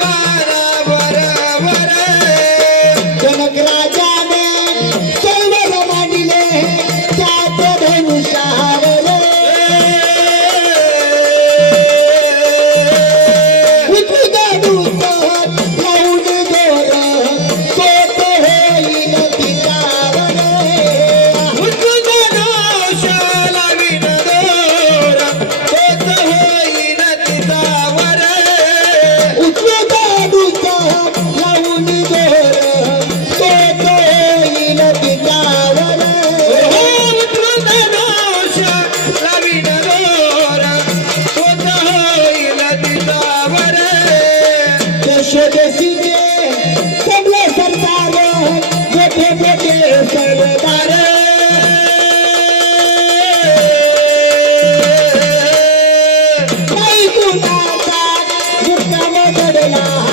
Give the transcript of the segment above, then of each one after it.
Samara Vara ला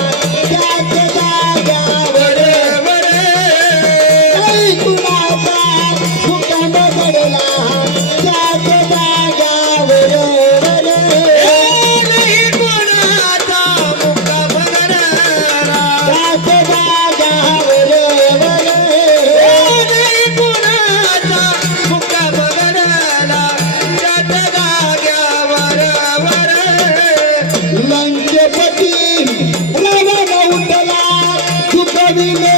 लंचपती रावण उठला चुकविले